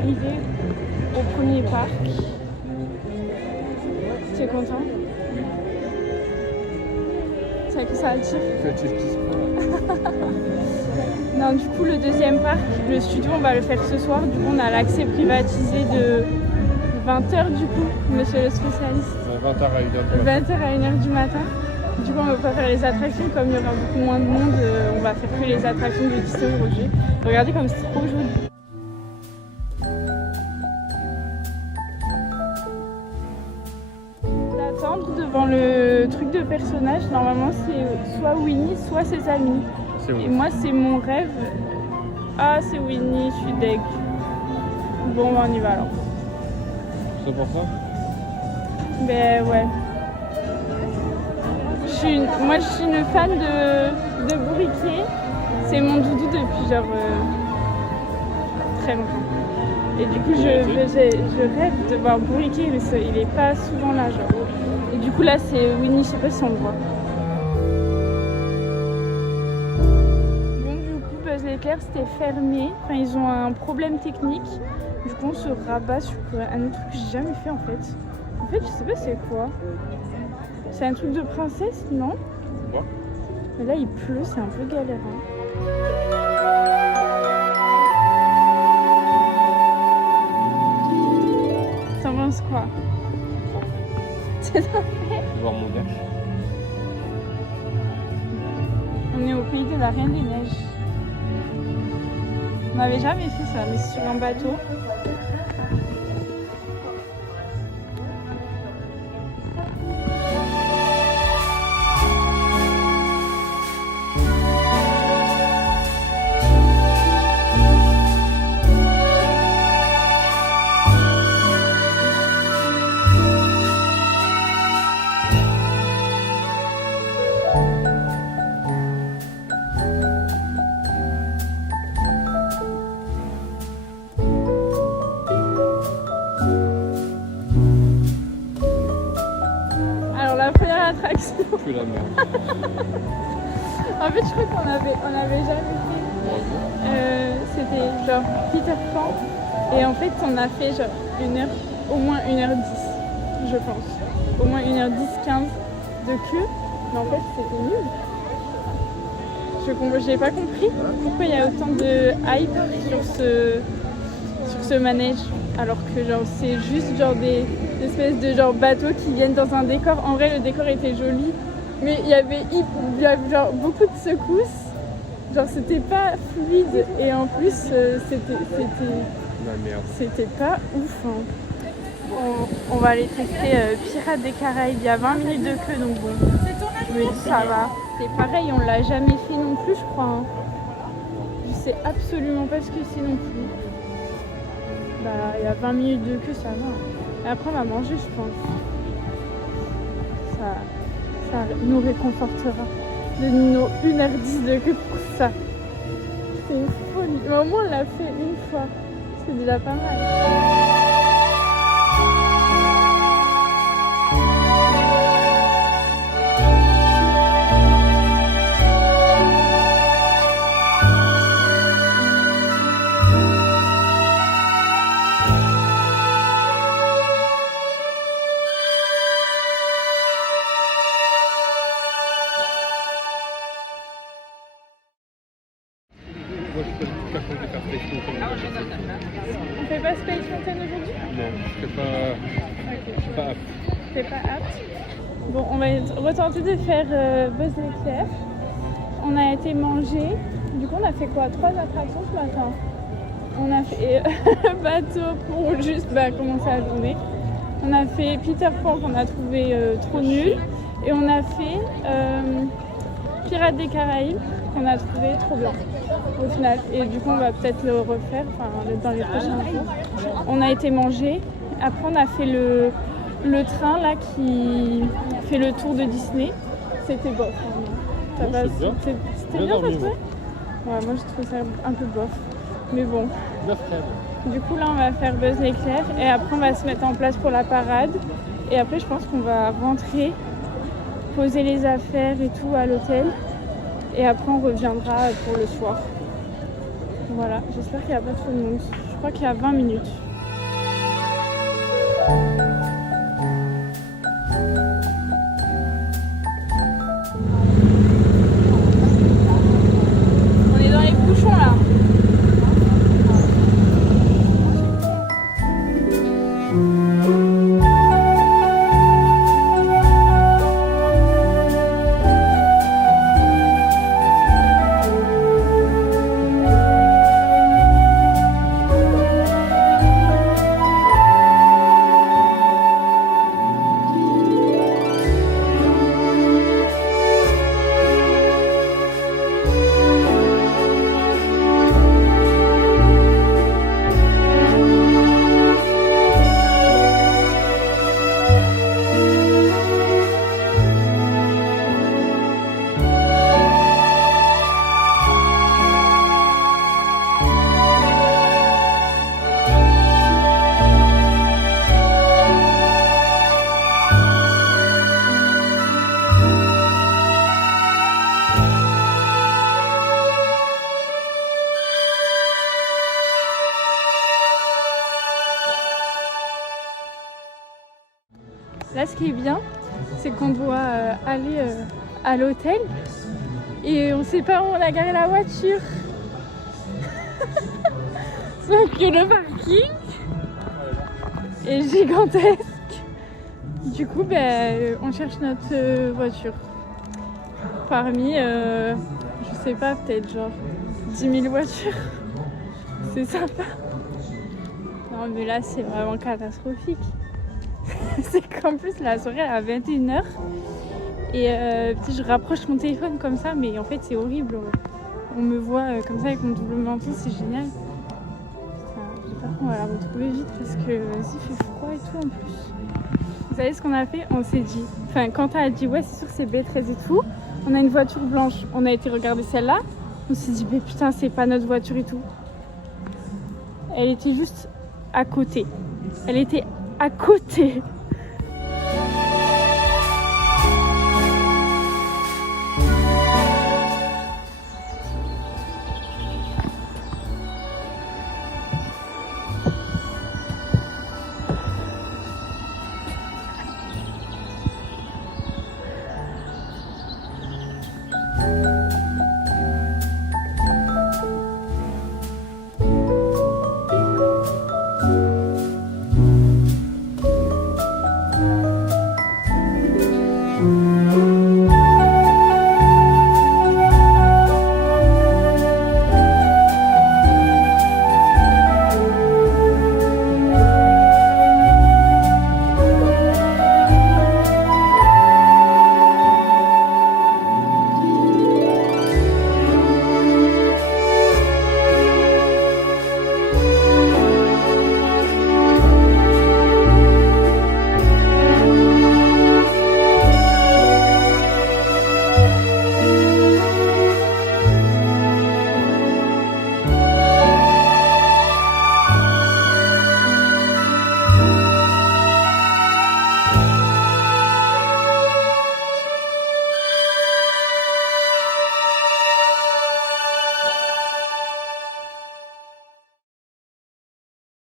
arrivé au premier parc. Tu es content? C'est que ça attire. Non, du coup, le deuxième parc, le studio, on va le faire ce soir. Du coup, on a l'accès privatisé de 20h du coup, monsieur le spécialiste. 20h à 1h. 20h à 1h du matin. Du coup, on va pas faire les attractions comme il y aura beaucoup moins de monde. On va faire que les attractions de Disney aujourd'hui. Regardez comme c'est trop joli. D'attendre devant le truc de personnage, normalement c'est soit Winnie, soit ses amis. Et moi, c'est mon rêve. Ah, c'est Winnie, je suis deg. Bon, on y va alors. C'est pour ça? Ben ouais. Moi, je suis une fan de Bourriquet. C'est mon doudou depuis genre très longtemps. Et du coup, je rêve de voir Bourriquet, mais il est pas souvent là, genre. Et du coup, là, c'est Winnie, je sais pas si on le voit. Bon, du coup, Buzz l'éclair, c'était fermé. Enfin, ils ont un problème technique. Du coup, on se rabat sur un autre truc que j'ai jamais fait en fait. En fait, je sais pas c'est quoi. C'est un truc de princesse, non? Quoi? Mais là, il pleut, c'est un peu galère. T'en penses quoi? C'est trop fait. Voir mon gars. On est au pays de la Reine des Neiges. On n'avait jamais fait ça, mais c'est sur un bateau. Attraction. Que la merde. En fait, je crois qu'on avait jamais fait. C'était genre Peter Pan. Et en fait, on a fait genre au moins 1h10, je pense. Au moins 1h10, 15 de queue. Mais en fait, c'était nul. J'ai pas compris pourquoi il y a autant de hype sur ce manège. Alors que genre c'est juste genre des espèces de genre bateaux qui viennent dans un décor. En vrai, le décor était joli, mais il y avait genre beaucoup de secousses. Genre c'était pas fluide et en plus c'était pas ouf. Hein. On va aller tester Pirates des Caraïbes. Il y a 20 minutes de queue, donc bon. Je me dis ça va. C'est pareil, on l'a jamais fait non plus, je crois. Hein. Je sais absolument pas ce que c'est non plus. Bah, il y a 20 minutes de queue, ça va. Et après, on va manger, je pense. Ça nous réconfortera de nos 1h10 de queue pour ça. C'est une folie. Mais au moins, on l'a fait une fois. C'est déjà pas mal. On fait pas Space Mountain aujourd'hui? Non, je suis pas apte. T'es pas apte? Bon, on va retenter de faire Buzz l'éclair. On a été manger. Du coup, on a fait quoi? 3 attractions ce matin. On a fait le bateau pour juste commencer la journée. On a fait Peter Pan qu'on a trouvé trop nul. Et on a fait Pirates des Caraïbes qu'on a trouvé trop bien au final. Et du coup, on va peut-être le refaire dans les prochains jours. On a été manger. Après, on a fait le train là qui fait le tour de Disney. C'était bof. C'était bien ça, ouais, moi, je trouve ça un peu bof. Mais bon. Du coup, là, on va faire Buzz l'éclair. Et après, on va se mettre en place pour la parade. Et après, je pense qu'on va rentrer, poser les affaires et tout à l'hôtel. Et après, on reviendra pour le soir. Voilà, j'espère qu'il n'y a pas trop de monde. crois qu'il y a 20 minutes. On est dans les bouchons là. Là, ce qui est bien, c'est qu'on doit aller à l'hôtel et on sait pas où on a garé la voiture. Sauf que le parking est gigantesque. Du coup, on cherche notre voiture. Parmi, je sais pas, peut-être genre 10 000 voitures. C'est sympa. Non, mais là, c'est vraiment catastrophique. C'est qu'en plus la soirée elle est à 21h et je rapproche mon téléphone comme ça, mais en fait c'est horrible. On me voit comme ça avec mon double menton, c'est génial. J'espère qu'on va la retrouver vite parce que il fait froid et tout en plus. Vous savez ce qu'on a fait? On s'est dit, quand elle a dit ouais c'est sûr c'est B13 et tout, on a une voiture blanche, on a été regarder celle-là, on s'est dit mais putain c'est pas notre voiture et tout. Elle était juste à côté. Elle était à côté.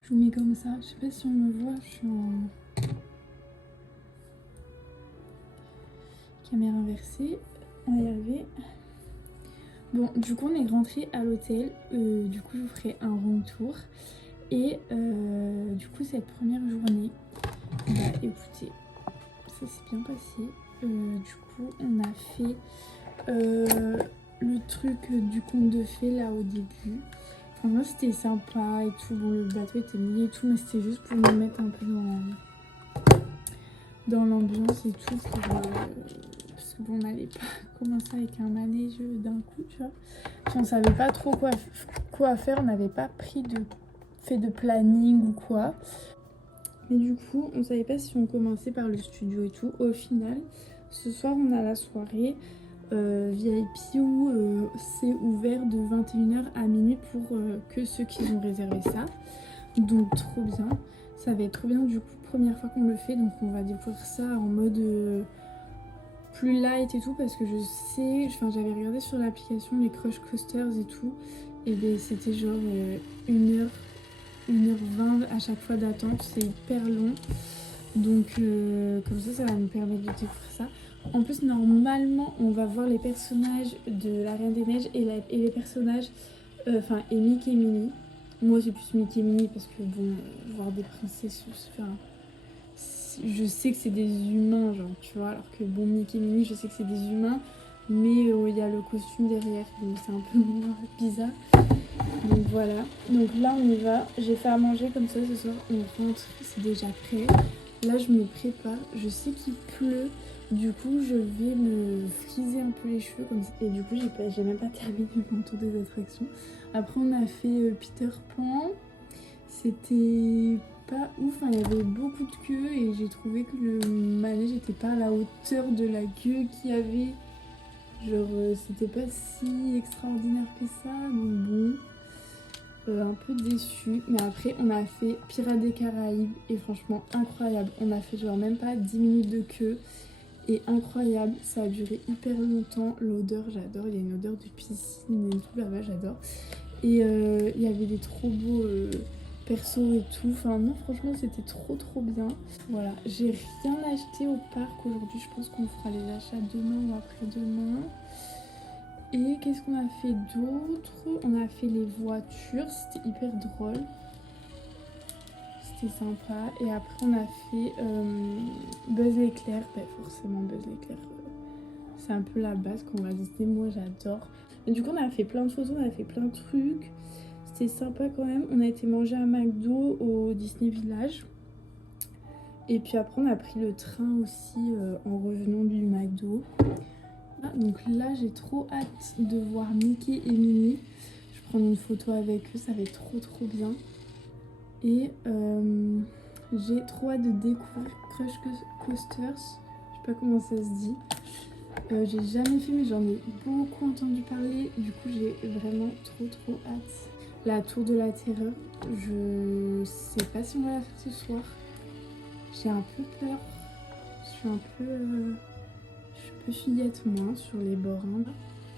Je vous mets comme ça, je sais pas si on me voit, je suis en caméra inversée, on va y arriver. Bon, du coup on est rentré à l'hôtel, du coup je vous ferai un room tour. Et du coup cette première journée, bah écoutez, ça s'est bien passé. Du coup on a fait le truc du conte de fées là au début. Franchement c'était sympa et tout, bon le bateau était mouillé et tout, mais c'était juste pour nous mettre un peu dans l'ambiance et tout, pour, parce que bon on n'allait pas commencer avec un manège d'un coup, tu vois. Puis on savait pas trop quoi faire, on n'avait pas fait de planning ou quoi. Mais du coup on savait pas si on commençait par le studio et tout. Au final ce soir on a la soirée VIP où c'est ouvert de 21h à minuit pour que ceux qui ont réservé ça. Donc trop bien, ça va être trop bien. Du coup première fois qu'on le fait, donc on va découvrir ça en mode plus light et tout, parce que je sais, j'avais regardé sur l'application les Crush Coasters et tout, et bien c'était genre 1 heure 1h20 à chaque fois d'attente, c'est hyper long. Donc comme ça va nous permettre de découvrir ça. En plus normalement on va voir les personnages de la Reine des Neiges et les personnages, et Mickey et Minnie. Moi c'est plus Mickey et Minnie parce que bon, voir des princesses, je sais que c'est des humains genre tu vois, alors que bon Mickey et Minnie je sais que c'est des humains. Mais il y a le costume derrière, donc c'est un peu moins bizarre. Donc voilà, donc là on y va. J'ai fait à manger comme ça ce soir, on rentre, c'est déjà prêt. Là je me prépare, je sais qu'il pleut, du coup je vais me friser un peu les cheveux comme ça. Et du coup j'ai même pas terminé mon tour des attractions. Après on a fait Peter Pan, c'était pas ouf, il y avait beaucoup de queue et j'ai trouvé que le manège était pas à la hauteur de la queue qu'il y avait. Genre c'était pas si extraordinaire que ça, donc bon, un peu déçue. Mais après on a fait Pirates des Caraïbes et franchement incroyable. On a fait genre même pas 10 minutes de queue et incroyable, ça a duré hyper longtemps. L'odeur j'adore, il y a une odeur de piscine et tout là-bas, j'adore. Et il y avait des trop beaux persos et tout, enfin non franchement c'était trop bien. Voilà, j'ai rien acheté au parc aujourd'hui, je pense qu'on fera les achats demain ou après-demain. Et qu'est-ce qu'on a fait d'autre? On a fait les voitures, c'était hyper drôle, c'était sympa. Et après on a fait Buzz l'éclair, forcément Buzz l'éclair, c'est un peu la base qu'on va Disney, moi j'adore. Et du coup on a fait plein de photos, on a fait plein de trucs. C'était sympa quand même. On a été manger à McDo au Disney Village. Et puis après on a pris le train aussi en revenant du McDo. Ah, donc là j'ai trop hâte de voir Mickey et Minnie. Je vais prendre une photo avec eux, ça va être trop bien. Et j'ai trop hâte de découvrir Crush Coasters. Je sais pas comment ça se dit. J'ai jamais fait mais j'en ai beaucoup entendu parler. Du coup j'ai vraiment trop hâte. La tour de la terreur, je sais pas si on va la faire ce soir. J'ai un peu peur. Je suis un peu fillette moi sur les bords.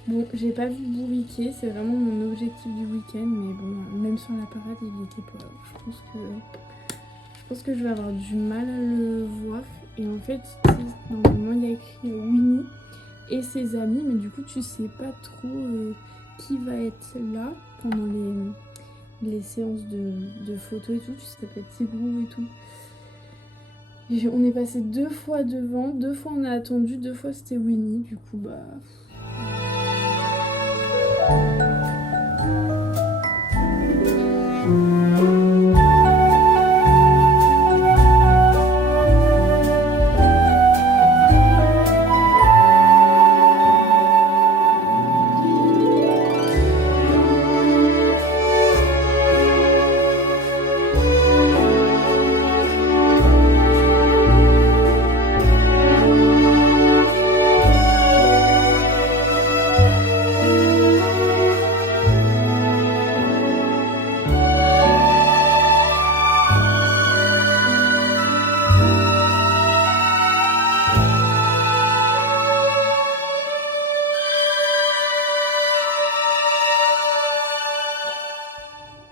Bon, j'ai pas vu Bourriquet, c'est vraiment mon objectif du week-end, mais bon, même sur la parade il était pas. Je pense que je vais avoir du mal à le voir. Et en fait, normalement il y a écrit Winnie et ses amis, mais du coup tu sais pas trop qui va être là pendant les séances de photos et tout, tu sais, ça peut être Tigrou et tout. Et on est passé 2 fois devant, 2 fois on a attendu, 2 fois c'était Winnie, du coup bah...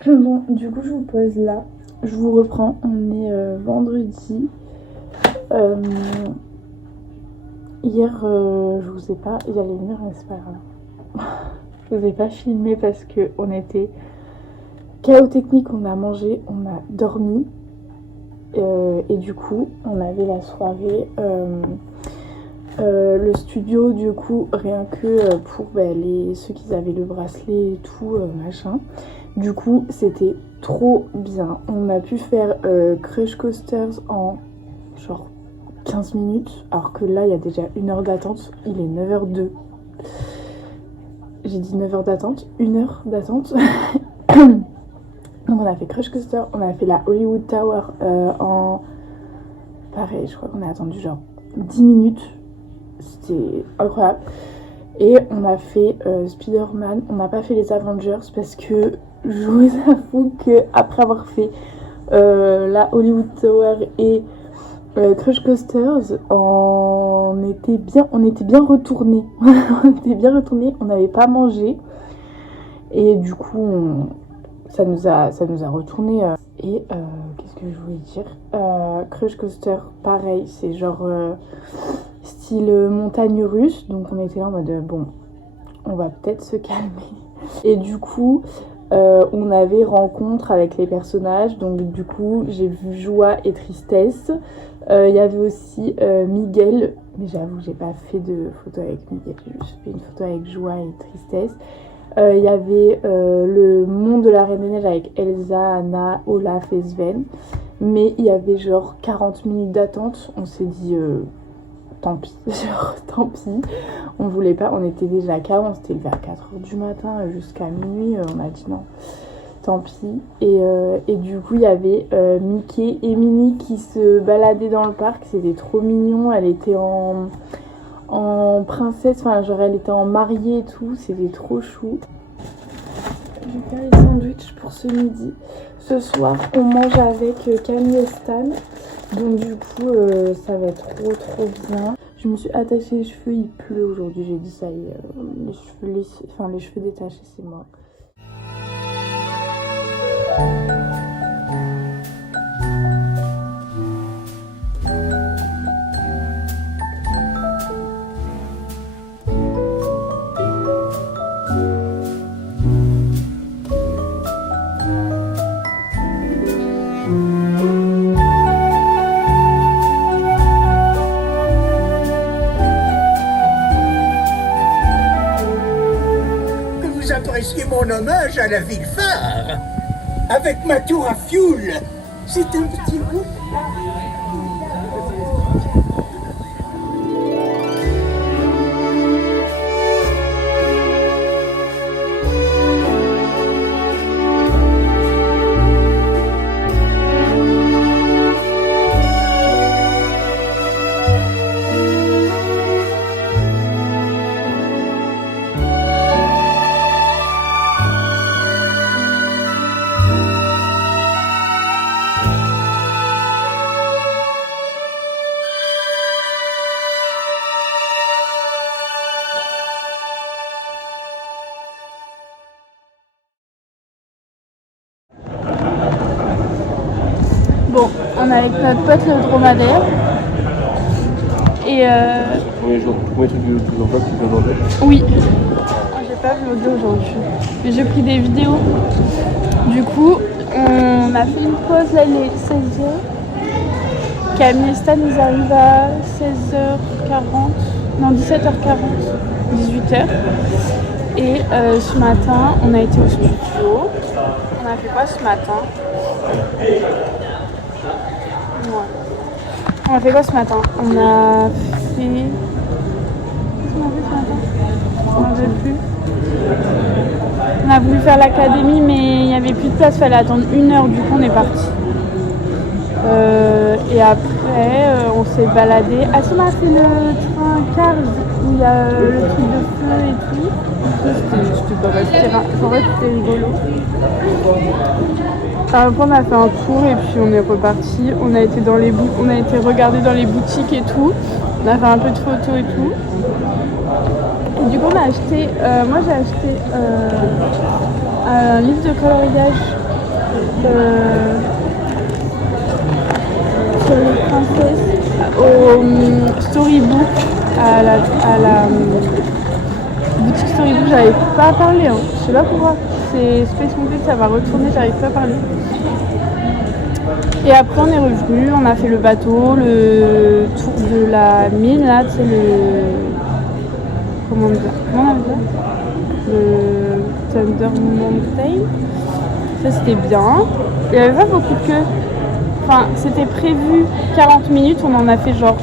Bon, du coup je vous pose là, je vous reprends, on est vendredi. Hier je vous ai pas, il y a les murs mais c'est pas grave. Je vous ai pas filmé parce que on était chaos technique, on a mangé, on a dormi et du coup on avait la soirée, le studio du coup rien que pour ceux qui avaient le bracelet et tout machin. Du coup c'était trop bien, on a pu faire Crush Coasters en genre 15 minutes alors que là il y a déjà 1 heure d'attente, il est 9h02. J'ai dit 9 heures d'attente, 1 heure d'attente. Donc on a fait Crush Coaster, on a fait la Hollywood Tower en... Pareil, je crois qu'on a attendu genre 10 minutes. C'était incroyable. Et on a fait Spider-Man, on n'a pas fait les Avengers parce que je vous avoue que après avoir fait la Hollywood Tower et Crush Coasters, on était bien retournés. On n'avait pas mangé et du coup ça nous a retourné. Et qu'est-ce que je voulais dire, Crush Coaster, pareil, c'est genre style montagne russe. Donc on était là en mode bon, on va peut-être se calmer. Et du coup, on avait rencontre avec les personnages. Donc du coup, j'ai vu joie et tristesse. Il y avait aussi Miguel. Mais j'avoue, j'ai pas fait de photo avec Miguel. J'ai juste fait une photo avec joie et tristesse. Il y avait le monde de la Reine des Neiges avec Elsa, Anna, Olaf et Sven. Mais il y avait genre 40 minutes d'attente. On s'est dit tant pis, genre tant pis. On voulait pas, on était déjà à 40, on s'était levé à 4h du matin jusqu'à minuit. On a dit non, tant pis. Et du coup, il y avait Mickey et Minnie qui se baladaient dans le parc. C'était trop mignon. Elle était en princesse, enfin genre elle était en mariée et tout, c'était trop chou. Je vais faire les sandwichs pour ce midi. Ce soir on mange avec Camille et Stan, donc du coup ça va être trop bien. Je me suis attachée les cheveux, il pleut aujourd'hui, j'ai dit ça y est, les cheveux détachés c'est mort. Appréciez mon hommage à la ville phare avec ma tour à fioul. C'est un petit bout. Bon, on est avec notre pote le dromadaire. Et Premier truc de tout en fait, tu peux demander. oui, j'ai pas vlogué aujourd'hui, mais j'ai pris des vidéos. Du coup, on a fait une pause, là il est 16h. Camille et Stan ils arrivent à 16h40, non 17h40, 18h. Et ce matin, on a été au studio. On a fait quoi ce matin? On a fait quoi ce matin? On a fait... Qu'est-ce qu'on a fait ce matin? Je m'en rappelle plus. On a voulu faire l'académie, mais il n'y avait plus de place, il fallait attendre 1 heure, du coup on est parti. Et après, on s'est baladé. Ah si, on a fait le train Cars où il y a le truc de feu et tout. C'était pas mal, c'était rigolo. Après on a fait un tour et puis on est reparti. On a été regarder dans les boutiques et tout. On a fait un peu de photos et tout. Et du coup on a acheté, moi j'ai acheté un livre de coloriage sur les princesses au Storybook, à la boutique Storybook. J'arrive pas à parler, hein. Je sais pas pourquoi. C'est Space Mountain, ça va retourner, j'arrive pas à parler. Et après on est revenu, on a fait le bateau, le tour de la mine là, tu sais comment on appelle ça, le Thunder Mountain. Ça c'était bien. Il y avait pas beaucoup de queue. Enfin, c'était prévu 40 minutes, on en a fait genre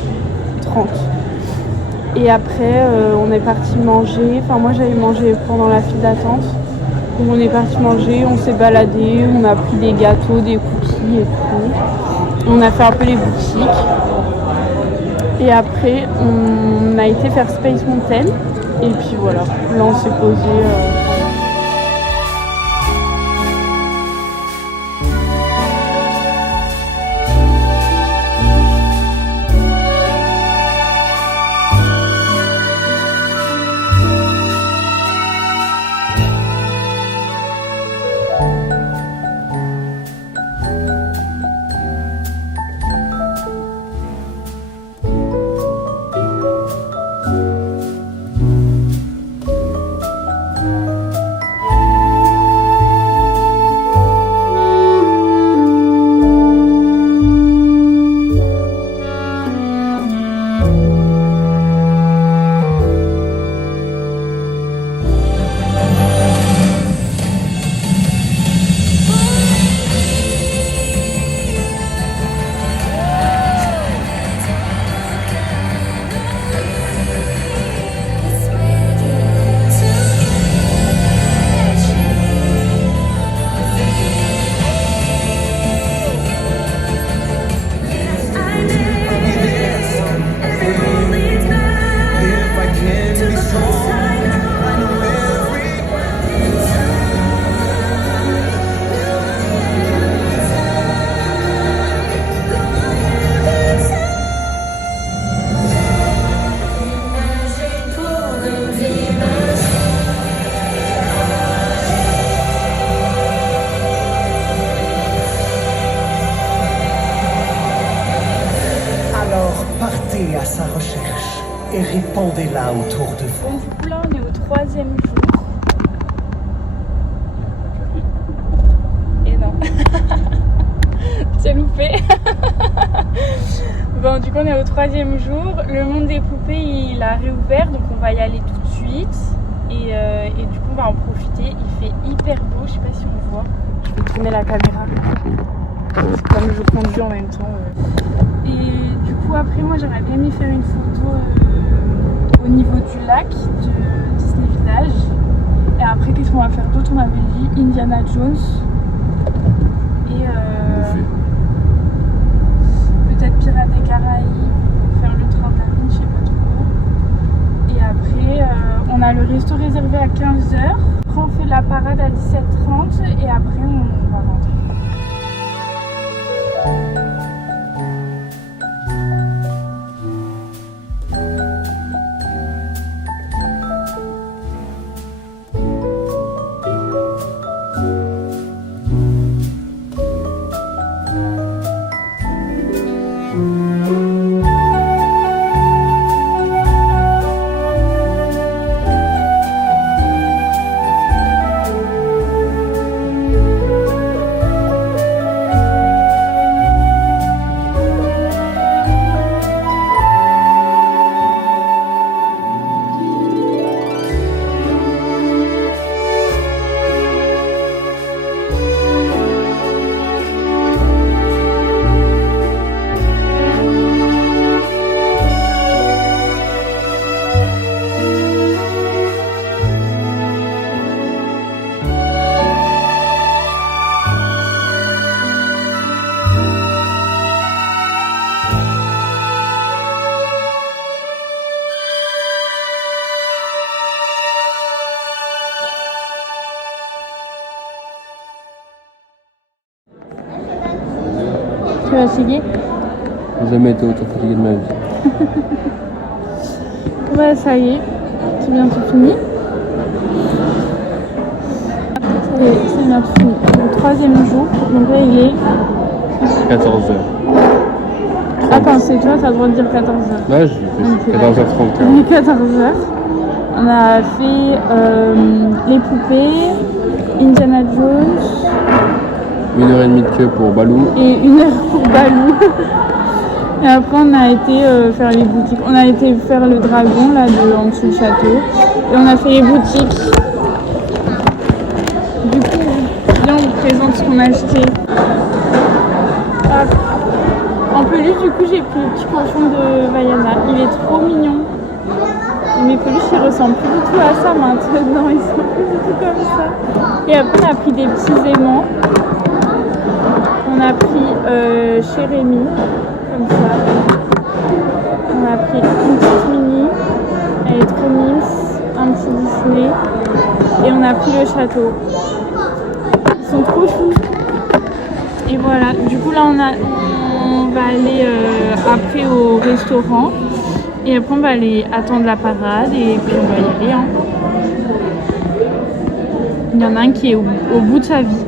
30. Et après, on est parti manger. Enfin, moi j'avais mangé pendant la file d'attente. Donc on est parti manger, on s'est baladé, on a pris des gâteaux, des cookies et tout. On a fait un peu les boutiques. Et après, on a été faire Space Mountain. Et puis voilà, là on s'est posé. Alors partez à sa recherche et répandez-la autour de vous. Bon, du coup là on est au 3e jour. Et non. T'as loupé. Bon, du coup on est au 3e jour. Le monde des poupées il a réouvert, donc on va y aller tout de suite. Et du coup on va en profiter. Il fait hyper beau, je sais pas si on voit. Je vais tourner la caméra. Comme je conduis en même temps. Et du coup après moi j'aurais bien aimé faire une photo au niveau du lac de Disney Village. Et après qu'est-ce qu'on va faire d'autre? On avait dit Indiana Jones. Et peut-être Pirates des Caraïbes, faire le train de la mine, je sais pas trop. Et après on a le resto réservé à 15h. Après on fait la parade à 17h30 et après on va rentrer. Tu vas essayer? J'ai jamais été autant fatigué de ma vie. Ouais, ça y est, c'est bientôt fini. C'est bientôt fini. Le 3e jour, donc là il est 14h. Attends, c'est toi, t'as le droit de dire 14h. Là, je fais 14h30. Il est 14h. On a fait les poupées, Indiana Jones. 1h30 de queue pour Balou. Et 1 heure pour Balou. Et après on a été faire les boutiques. On a été faire le dragon là en dessous du château. Et on a fait les boutiques. Du coup, là on vous présente ce qu'on a acheté. Hop. En peluche, du coup j'ai pris le petit cochon de Vaiana. Il est trop mignon. Et mes peluches ils ressemblent plus du tout à ça maintenant. Ils sont plus du tout comme ça. Et après on a pris des petits aimants. On a pris chez Rémi, comme ça. On a pris une petite mini, elle est trop mimes, un petit Disney. Et on a pris le château. Ils sont trop choux. Et voilà, du coup là on va aller après au restaurant. Et après on va aller attendre la parade et puis on va y aller. Hein. Il y en a un qui est au bout de sa vie.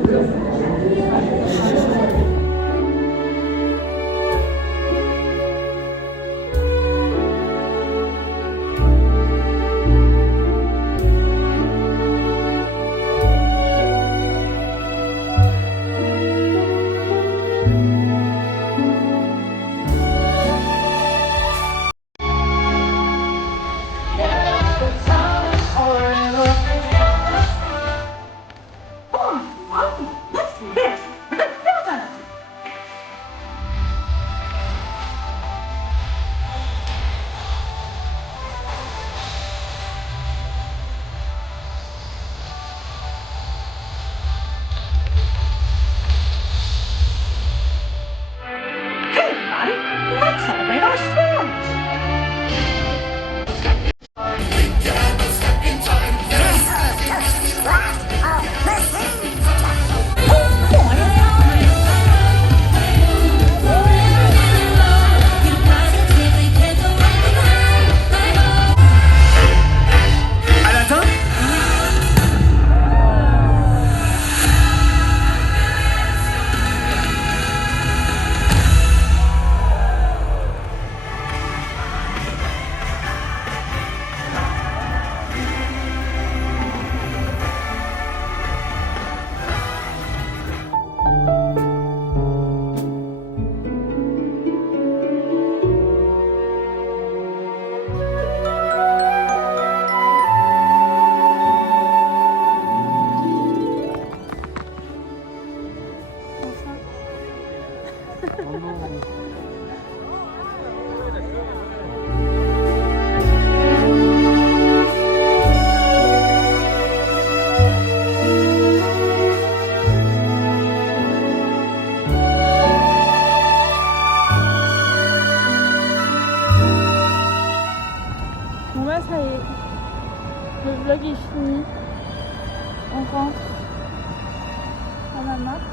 Bon bah ça y est, le vlog est fini, on rentre à ma marque.